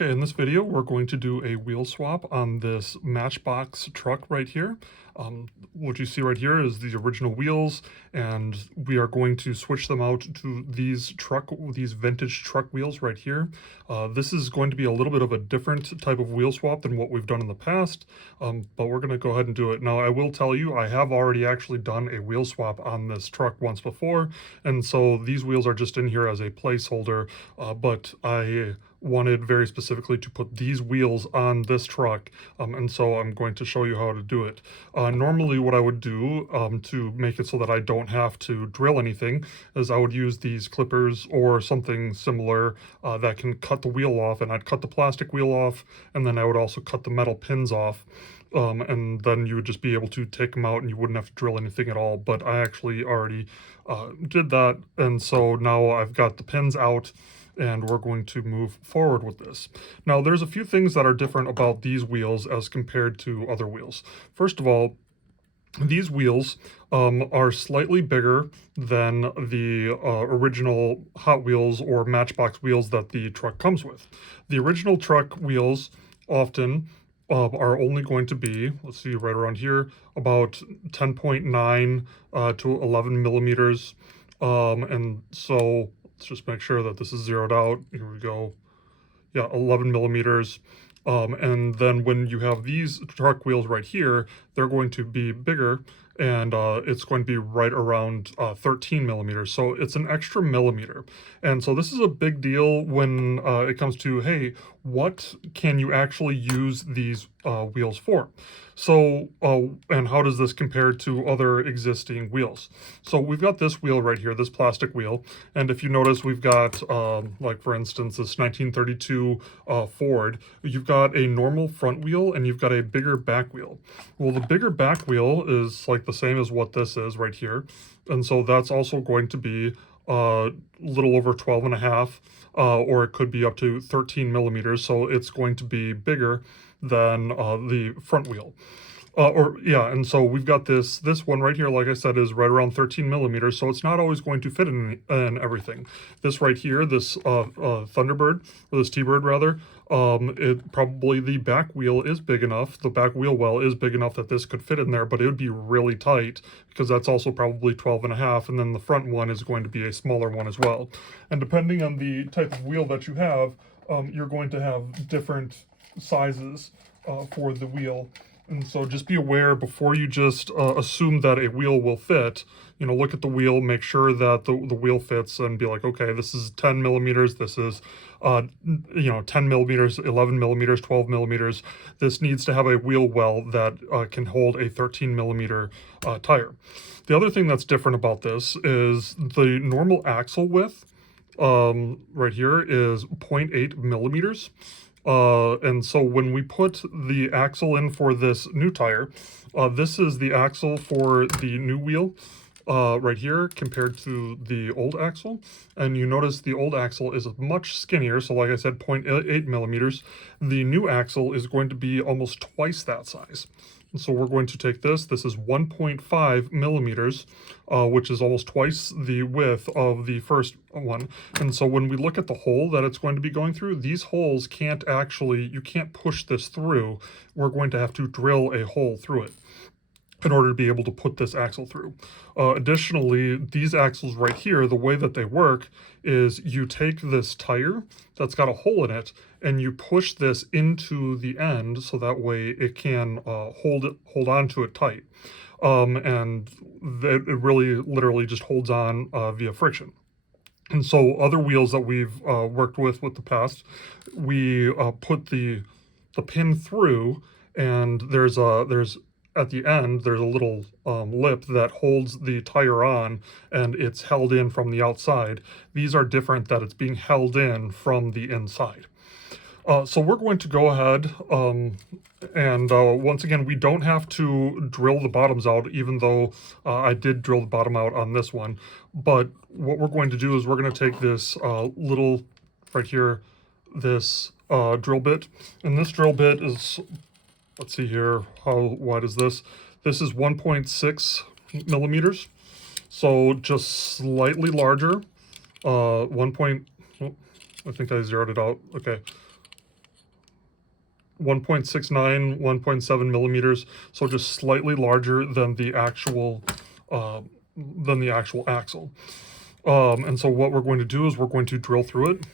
Okay, in this video, we're going to do a wheel swap on this Matchbox truck right here. What you see right here is the original wheels, and we are going to switch them out to these vintage truck wheels right here. This is going to be a little bit of a different type of wheel swap than what we've done in the past, but we're going to go ahead and do it. Now, I will tell you, I have already actually done a wheel swap on this truck once before, and so these wheels are just in here as a placeholder, but I wanted very specifically to put these wheels on this truck, and so I'm going to show you how to do it. Normally what I would do to make it so that I don't have to drill anything is I would use these clippers or something similar that can cut the wheel off, and I'd cut the plastic wheel off, and then I would also cut the metal pins off. And then you would just be able to take them out and you wouldn't have to drill anything at all. But I actually already did that, and so now I've got the pins out and we're going to move forward with this. Now, there's a few things that are different about these wheels as compared to other wheels. First of all, these wheels are slightly bigger than the original Hot Wheels or Matchbox wheels that the truck comes with. The original truck wheels often are only going to be, let's see, right around here, about 10.9 to 11 millimeters. And so let's just make sure that this is zeroed out. Here we go. Yeah, 11 millimeters. And then when you have these truck wheels right here, they're going to be bigger, and it's going to be right around 13 millimeters. So it's an extra millimeter. And so this is a big deal when it comes to, hey, what can you actually use these wheels for? So, and how does this compare to other existing wheels? So we've got this wheel right here, this plastic wheel. And if you notice, we've got, like for instance, this 1932 Ford. You've got a normal front wheel and you've got a bigger back wheel. Well, the bigger back wheel is like the same as what this is right here. And so that's also going to be a little over 12 and a half, or it could be up to 13 millimeters. So it's going to be bigger than the front wheel. And so we've got this one right here, like I said, is right around 13 millimeters, so it's not always going to fit in everything. This right here, this Thunderbird, or this T-Bird rather, it probably, the back wheel is big enough, the back wheel well is big enough that this could fit in there, but it would be really tight, because that's also probably 12 and a half, and then the front one is going to be a smaller one as well. And depending on the type of wheel that you have, you're going to have different sizes for the wheel. And so just be aware before you just assume that a wheel will fit. You know, look at the wheel, make sure that the wheel fits, and be like, okay, this is 10 millimeters, this is 10 millimeters, 11 millimeters, 12 millimeters. This needs to have a wheel well that can hold a 13 millimeter tire. The other thing that's different about this is the normal axle width right here is 0.8 millimeters. And so when we put the axle in for this new tire, this is the axle for the new wheel right here compared to the old axle. And you notice the old axle is much skinnier. So like I said, 0.8 millimeters. The new axle is going to be almost twice that size. And so we're going to take this is 1.5 millimeters, which is almost twice the width of the first one. And so when we look at the hole that it's going to be going through, these holes you can't push this through. We're going to have to drill a hole through it in order to be able to put this axle through. Additionally, these axles right here, the way that they work is you take this tire that's got a hole in it and you push this into the end so that way it can hold on to it tight. And it really literally just holds on via friction. And so other wheels that we've worked with the past, we put the pin through, and there's at the end, there's a little lip that holds the tire on, and it's held in from the outside. These are different, that it's being held in from the inside. So we're going to go ahead, and once again, we don't have to drill the bottoms out, even though I did drill the bottom out on this one. But what we're going to do is we're going to take this little, right here, this drill bit, and this drill bit is, let's see here, how wide is this? This is 1.6 millimeters, so just slightly larger. I think I zeroed it out. Okay, 1.69, 1.7 millimeters, so just slightly larger than the actual axle. And so what we're going to do is we're going to drill through it.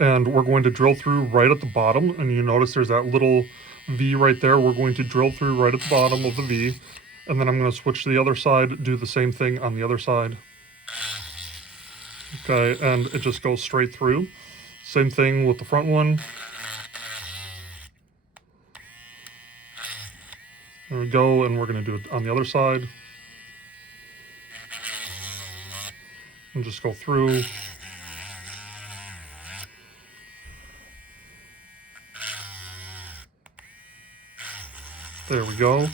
And we're going to drill through right at the bottom, and you notice there's that little V right there. We're going to drill through right at the bottom of the V, and then I'm going to switch to the other side, do the same thing on the other side. Okay, and it just goes straight through. Same thing with the front one. There we go, and we're going to do it on the other side. And just go through. There we go.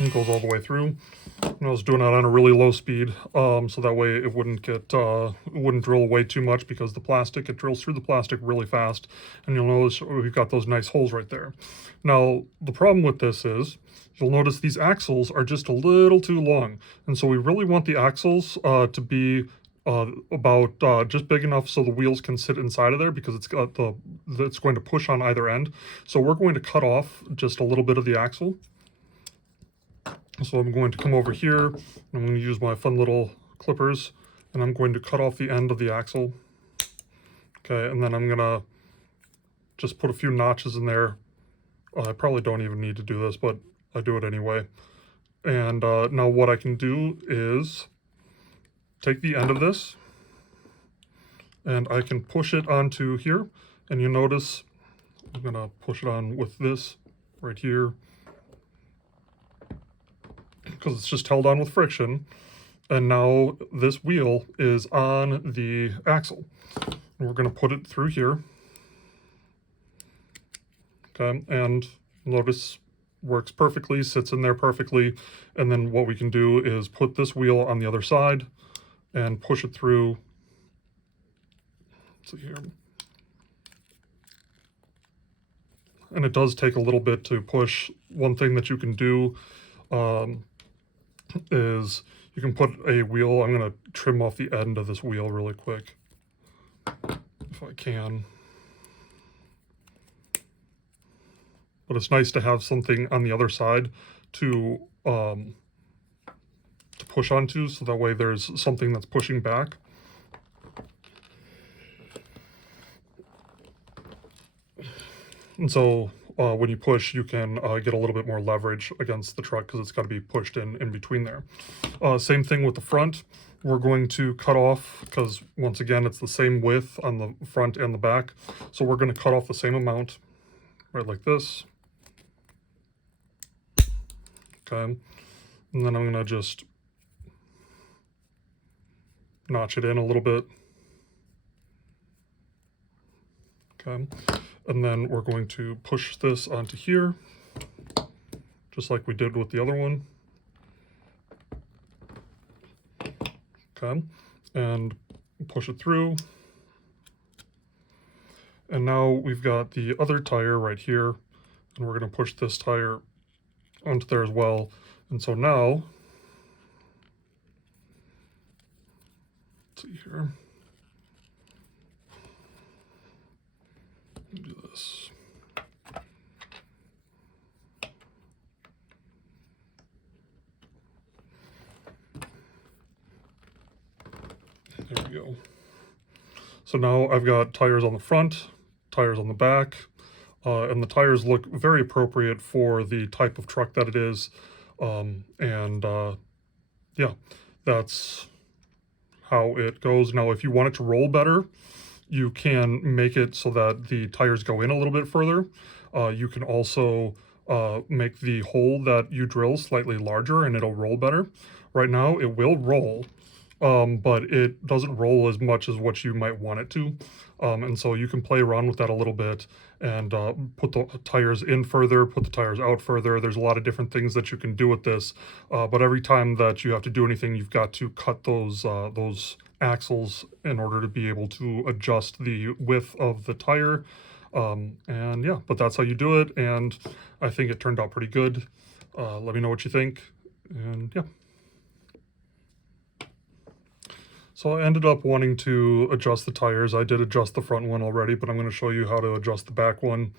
It goes all the way through. And I was doing it on a really low speed, so that way it wouldn't drill away too much, because it drills through the plastic really fast, and you'll notice we've got those nice holes right there. Now, the problem with this is, you'll notice these axles are just a little too long, and so we really want the axles to be about just big enough so the wheels can sit inside of there, because it's going to push on either end. So we're going to cut off just a little bit of the axle. So I'm going to come over here, and I'm going to use my fun little clippers, and I'm going to cut off the end of the axle. Okay, and then I'm going to just put a few notches in there. I probably don't even need to do this, but I do it anyway. And now what I can do is take the end of this, and I can push it onto here, and you notice I'm going to push it on with this right here, because it's just held on with friction, and now this wheel is on the axle. And we're going to put it through here. Okay, and notice works perfectly, sits in there perfectly, and then what we can do is put this wheel on the other side and push it through. Let's see here. And it does take a little bit to push. One thing that you can do is you can put a wheel. I'm going to trim off the end of this wheel really quick, if I can. But it's nice to have something on the other side to push onto, so that way there's something that's pushing back. And so when you push, you can get a little bit more leverage against the truck, because it's got to be pushed in between there. Same thing with the front. We're going to cut off, because once again, it's the same width on the front and the back. So we're going to cut off the same amount, right like this. Okay. And then I'm going to just notch it in a little bit. Okay. And then we're going to push this onto here, just like we did with the other one. Okay, and push it through. And now we've got the other tire right here, and we're going to push this tire onto there as well. And so now, let's see here. Do this. There we go. So now I've got tires on the front, tires on the back, and the tires look very appropriate for the type of truck that it is. Yeah, that's how it goes. Now, if you want it to roll better, you can make it so that the tires go in a little bit further. You can also make the hole that you drill slightly larger, and it'll roll better. Right now, it will roll, but it doesn't roll as much as what you might want it to. And so you can play around with that a little bit, and put the tires in further, put the tires out further. There's a lot of different things that you can do with this, but every time that you have to do anything, you've got to cut those axles in order to be able to adjust the width of the tire. And yeah, but that's how you do it, and I think it turned out pretty good. Let me know what you think, and yeah. So I ended up wanting to adjust the tires. I did adjust the front one already, but I'm going to show you how to adjust the back one.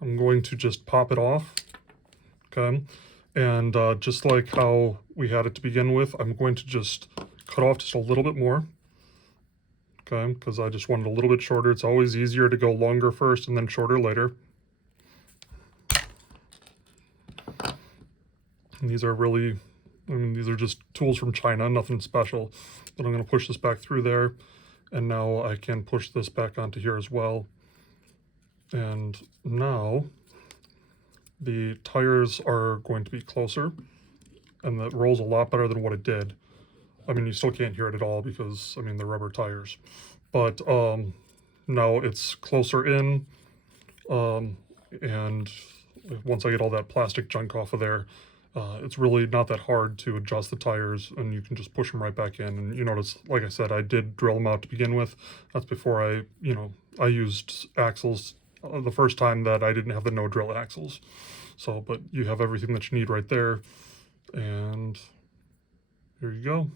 I'm going to just pop it off, okay? And just like how we had it to begin with, I'm going to just cut off just a little bit more, okay? Because I just wanted a little bit shorter. It's always easier to go longer first and then shorter later. And these are really, I mean, these are just tools from China, nothing special. But I'm going to push this back through there, and now I can push this back onto here as well. And now the tires are going to be closer, and that rolls a lot better than what it did. I mean, you still can't hear it at all because, I mean, they're rubber tires. But now it's closer in, and once I get all that plastic junk off of there, it's really not that hard to adjust the tires, and you can just push them right back in. And you notice, like I said, I did drill them out to begin with. That's before I used axles the first time that I didn't have the no drill axles. So, but you have everything that you need right there, and here you go.